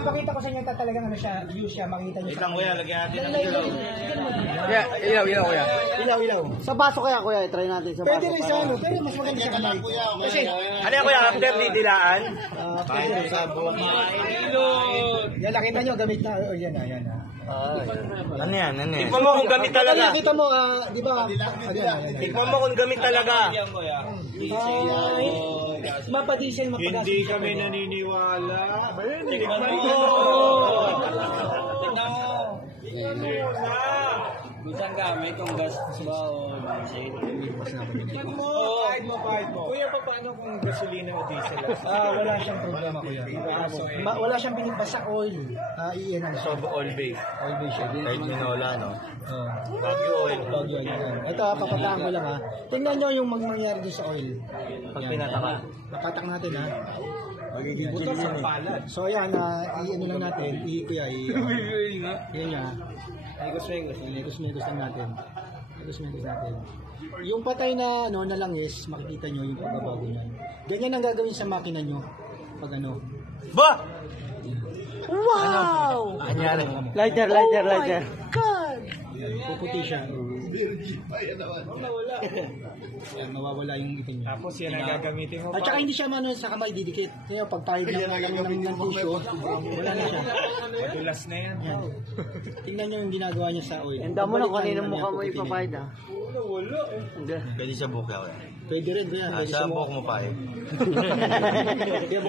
Ipapakita ko sa inyo talagang ano siya, use siya, makita niyo. Isang kuya, lagyan natin ng ilaw. Ilaw kuya. Ilaw. Sa baso kaya kuya, try natin sa baso. Pwede rin sa ano, pero mas maganda sa kamay. Kasi, Ano yan kuya, after didilaan? pwede rin sa buong yan, nakita nyo, gamit na, yan na. Ano yan? Tignan mo kung gamit talaga. Nakita mo, di ba? Tignan mo kung gamit talaga. Mapadiesel, mapagas. Hindi kami naniniwala. Tignan mo. Minsan gamit kung gas ba o diesel. Kahit mo. Kuya, paano kung gasolina o diesel? Wala siyang problema, kuya. Wala siyang pinipasa oil. Iyan ang So, oil-based. oil base siya. Kahit minola, no? Bagyo oil. Ito, papataan ko lang ha. Tingnan nyo yung mangyayari dun sa oil. Pag pinataka. Papatak natin ha. Buto sa palad. So ayan, i-ano lang natin, kuya, yan nga. Ikos-mekos lang natin. Ikos-mekos natin. Yung patay na ano na langis, makikita nyo yung pagbabago niyan. Ganyan ang gagawin sa makina nyo. Pag ano. Ba! Wow! Anyari. Lighter. Puputi siya. Yan, mawawala yung itim niya. Tapos yan ang gagamitin mo. At saka hindi siya sa kamay didikit. Kaya pag pahid ng tissue, wala na siya. Madulas na yan. Yan. Tingnan nyo yung ginagawa niya sa oil. Handa mo lang kanina mukha mo ipapahid ha. Pwede sa buhok ako. Pwede rin, kuya. Pwede Sa sa buhok mo pa eh. Kaya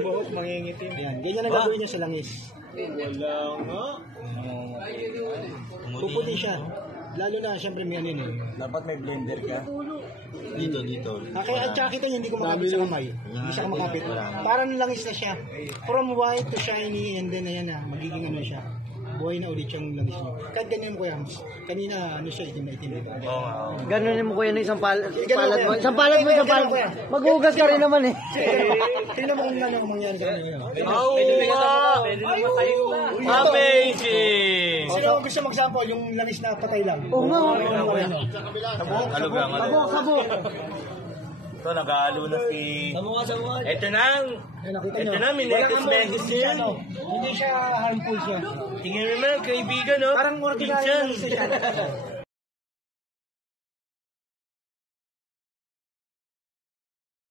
Buhok, mangingitim. yan. Ganyan ang gagawin niya sa langis. Wala nga. Puputi siya. Lalo na, siyempre may ano yun eh. Dapat may blender ka. Dito. Kaya at saka kita niya, hindi ko makapit sa kamay. Hindi siya makapit. Parang langis na siya. From white to shiny and then ayan na, magiging ano siya. Buhay na ulit yung langis niya. Kahit ganyan mo kuya, kanina ano siya, itim na itim. Ganunin mo kuya ng isang palad mo. Isang palad mo. kuya. Maghugas ka rin naman eh. Tingnan mo kung ano ang mangyari sa kanya ngayon. Oh, wow! Amazing! Sino ang gusto mag-sample yung langis na patay lang? Oo nga. Sabo. Ito, nag-aalo na si... Ito na, Minetis Medicine. Hindi siya harmful siya. Tingin mo naman, kaibigan, no? Parang ordinary Pinsan. langis na siya.